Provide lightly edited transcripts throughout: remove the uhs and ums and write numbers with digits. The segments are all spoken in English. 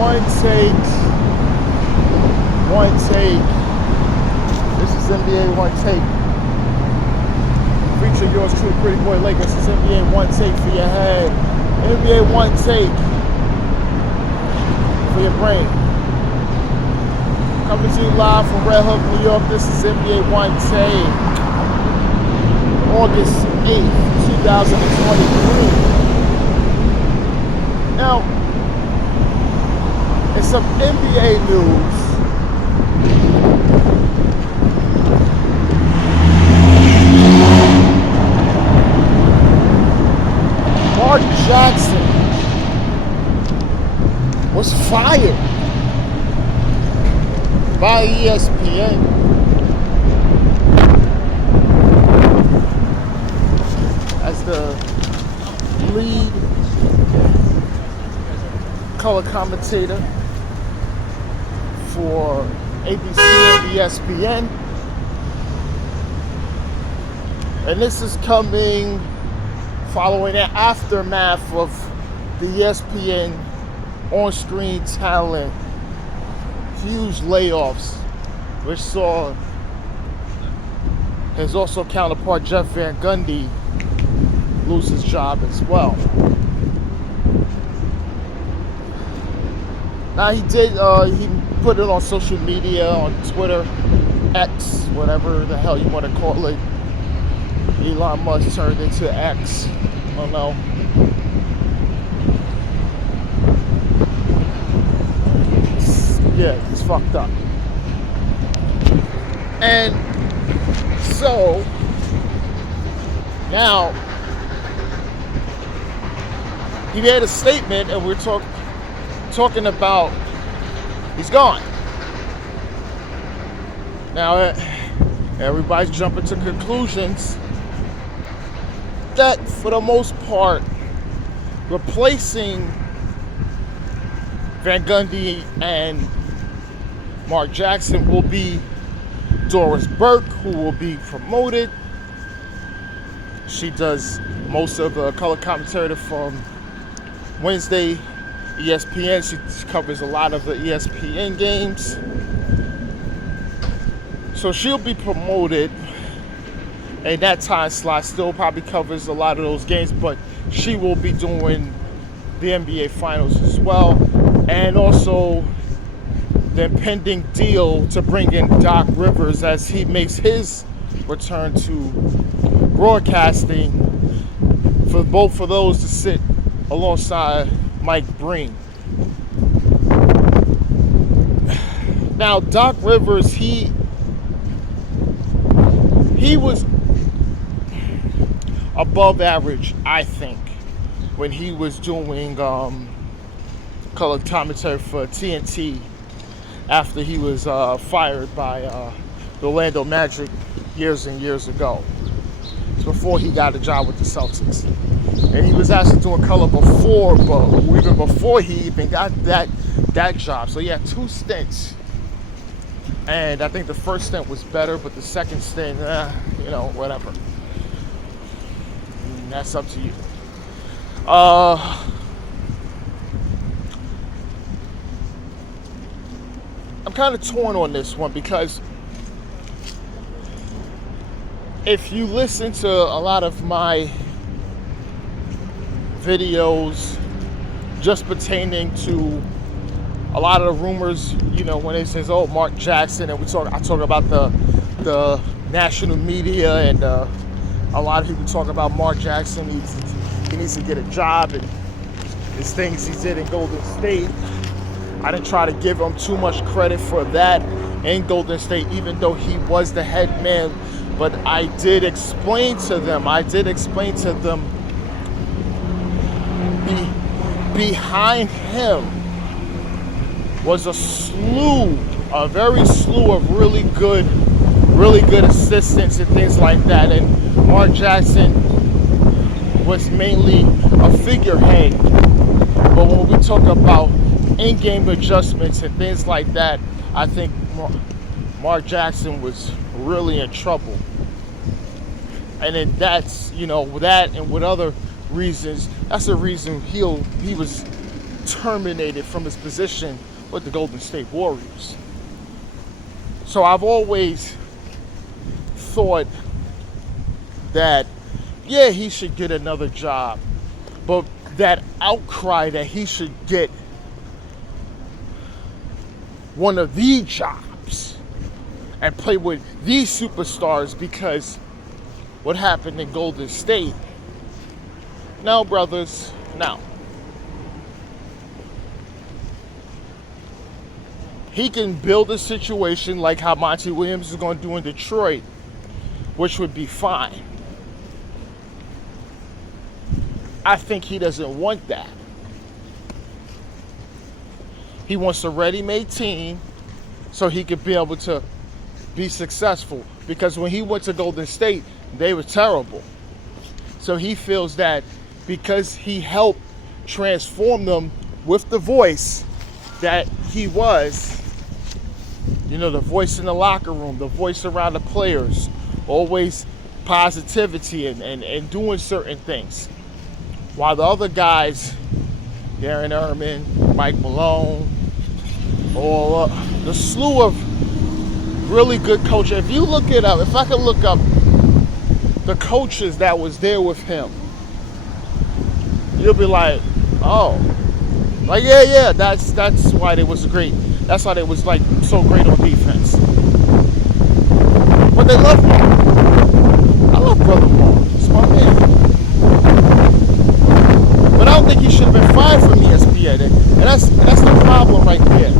One take. One take. This is NBA One Take. Feature yours truly, Pretty Boy Lakers. This is NBA One Take for your head. NBA One Take for your brain. Coming to you live from Red Hook, New York. This is NBA One Take. August 8th, 2023. Now, in some NBA news, Mark Jackson was fired by ESPN as the lead color commentator for ABC and ESPN. And this is coming following the aftermath of the ESPN on-screen talent huge layoffs, which saw his also counterpart Jeff Van Gundy lose his job as well. Now he put it on social media, on Twitter, X, whatever the hell you want to call it. Elon Musk turned into X. I don't know. Yeah, it's fucked up. And so now he made a statement, and we're talking about he's gone. Now everybody's jumping to conclusions that for the most part replacing Van Gundy and Mark Jackson will be Doris Burke, who will be promoted. She does most of the color commentary from Wednesday ESPN. She covers a lot of the ESPN games. So she'll be promoted, and that time slot still probably covers a lot of those games, but she will be doing the NBA Finals as well. And also the impending deal to bring in Doc Rivers as he makes his return to broadcasting for both of those to sit alongside Mike Breen. Now, Doc Rivers, he was above average, I think, when he was doing color commentary for TNT after he was fired by the Orlando Magic years and years ago. It's before he got a job with the Celtics. And he was actually doing color before, but even before he even got that job. So he had two stints. And I think the first stint was better, but the second stint, whatever. And that's up to you. I'm kind of torn on this one because if you listen to a lot of my videos just pertaining to a lot of the rumors, when it says, oh, Mark Jackson, and I talk about the national media, and a lot of people talk about Mark Jackson. He needs to get a job, and his things he did in Golden State. I didn't try to give him too much credit for that in Golden State, even though he was the head man. But I did explain to them behind him was a very slew of really good assistants and things like that. And Mark Jackson was mainly a figurehead. But when we talk about in-game adjustments and things like that, I think Mark Jackson was really in trouble. And then that's, that and with other reasons, that's the reason he was terminated from his position with the Golden State Warriors. So I've always thought that, yeah, he should get another job. But that outcry that he should get one of the jobs and play with these superstars because what happened in Golden State. No, brothers, no. He can build a situation like how Monty Williams is going to do in Detroit, which would be fine. I think he doesn't want that. He wants a ready-made team so he could be able to be successful. Because when he went to Golden State, they were terrible. So he feels that because he helped transform them with the voice that he was, you know, the voice in the locker room, the voice around the players, always positivity and doing certain things. While the other guys, Darren Ehrman, Mike Malone, all the slew of really good coaches. If you look it up, if I could look up the coaches that was there with him, you'll be like, oh, like yeah, that's why they was great. That's why they was like so great on defense. But they love Mark. I love Brother Mark. It's my man. But I don't think he should have been fired from ESPN, and that's the problem right there.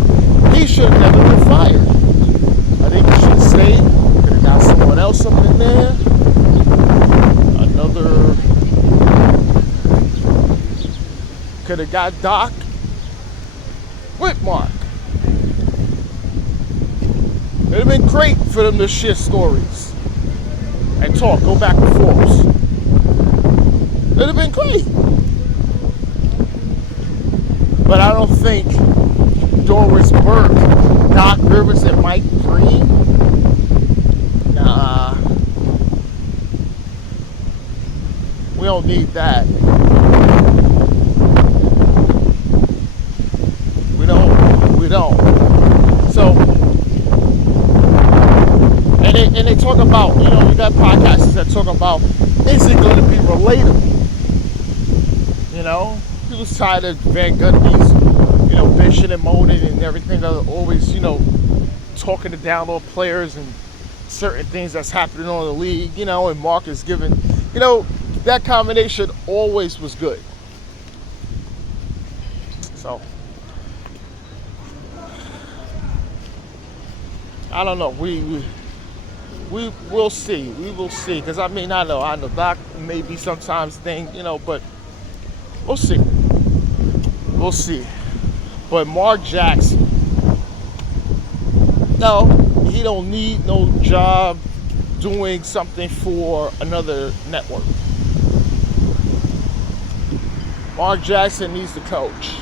He should have never been fired. I think he should have stayed. Could have got someone else up in there. Could have got Doc with Mark. It would have been great for them to share stories and talk, go back and forth. It would have been great. But I don't think Doris Burke, Doc Rivers, and Mike Green, nah, we don't need that. We don't. So, and they talk about, you know, you got podcasts that talk about, is it going to be relatable? You know, he was tired of Van Gundy's, you know, bitching and moaning and everything, always, you know, talking to down low players and certain things that's happening on the league, you know, and Mark is giving, you know, that combination always was good. So, I don't know. We will see. We will see. Because I mean, I know Doc maybe sometimes think, you know, but we'll see. We'll see. But Mark Jackson, no, he don't need no job doing something for another network. Mark Jackson needs to coach.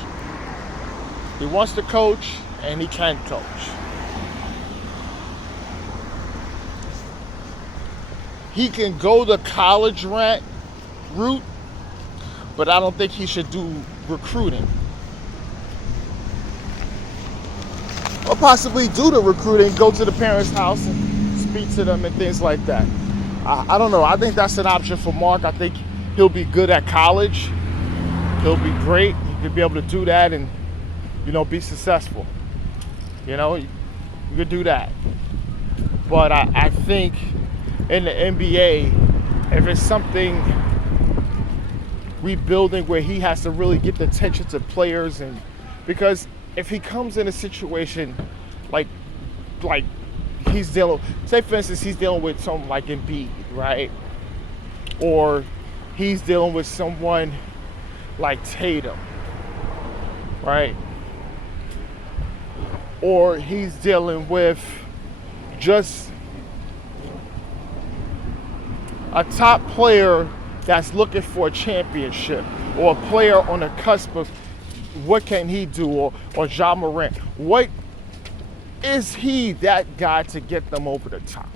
He wants to coach, and he can coach. He can go the college route, but I don't think he should do recruiting. Or possibly do the recruiting, go to the parents' house and speak to them and things like that. I don't know. I think that's an option for Mark. I think he'll be good at college. He'll be great. He could be able to do that and, you know, be successful. You know, you could do that. But I think in the NBA, if it's something rebuilding where he has to really get the attention to players, and because if he comes in a situation like he's dealing, say for instance he's dealing with someone like Embiid, right? Or he's dealing with someone like Tatum, right? Or he's dealing with just a top player that's looking for a championship, or a player on the cusp of what can he do, or Ja Morant. What is he that guy to get them over the top?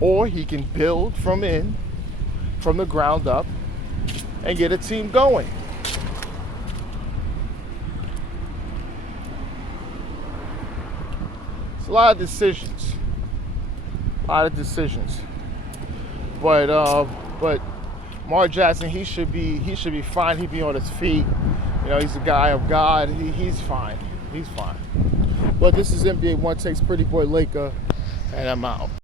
Or he can build from the ground up and get a team going. a lot of decisions. But Mar Jackson, he should be fine. He'd be on his feet. You know, he's a guy of God. He's fine. He's fine. But this is NBA One Takes Pretty Boy Laker, and I'm out.